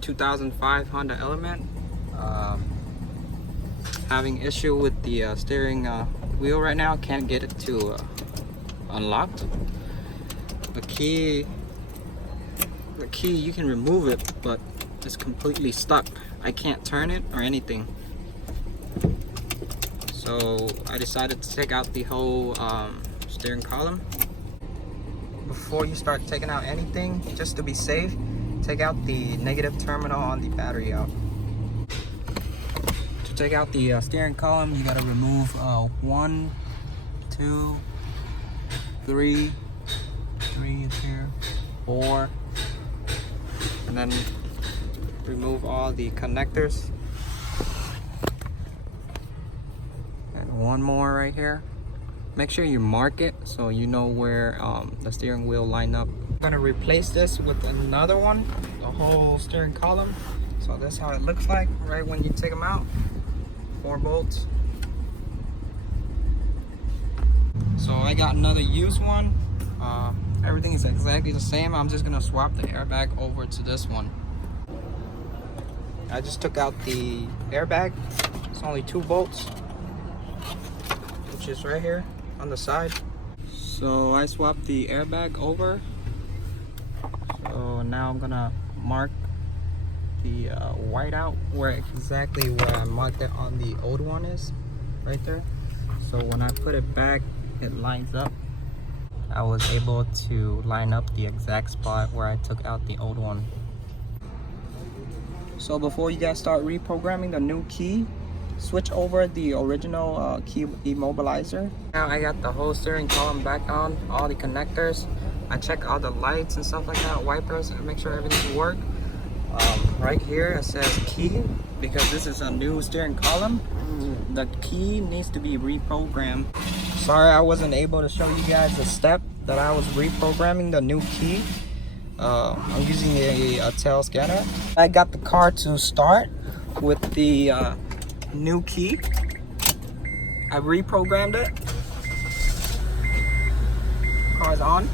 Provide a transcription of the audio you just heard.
2005 Honda Element. Having issue with the steering wheel right now. Can't get it to unlocked. The key you can remove it, but it's completely stuck. I can't turn it or anything. So I decided to take out the whole steering column. Before you start taking out anything, just to be safe, take out the negative terminal on the battery out. To take out the steering column, you gotta remove 1, 2, 3 is here, 4, and then remove all the connectors. And one more right here. Make sure you mark it so you know where the steering wheel line up. I'm gonna replace this with another one, the whole steering column. So that's how it looks like right when you take them out. 4 bolts. So I got another used one. Everything is exactly the same. I'm just gonna swap the airbag over to this one. I just took out the airbag. It's only 2 bolts, which is right here on the side. So I swapped the airbag over. So now I'm gonna mark the whiteout where exactly where I marked it on the old one is, right there. So when I put it back, it lines up. I was able to line up the exact spot where I took out the old one. So before you guys start reprogramming the new key, switch over the original key immobilizer. Now I got the whole steering column back on, all the connectors. I check all the lights and stuff like that, wipers, and make sure everything works. Right here it says key, because this is a new steering column. The key needs to be reprogrammed. Sorry I wasn't able to show you guys the step that I was reprogramming the new key. I'm using a tail scanner. I got the car to start with the new key. I reprogrammed it. Car's on.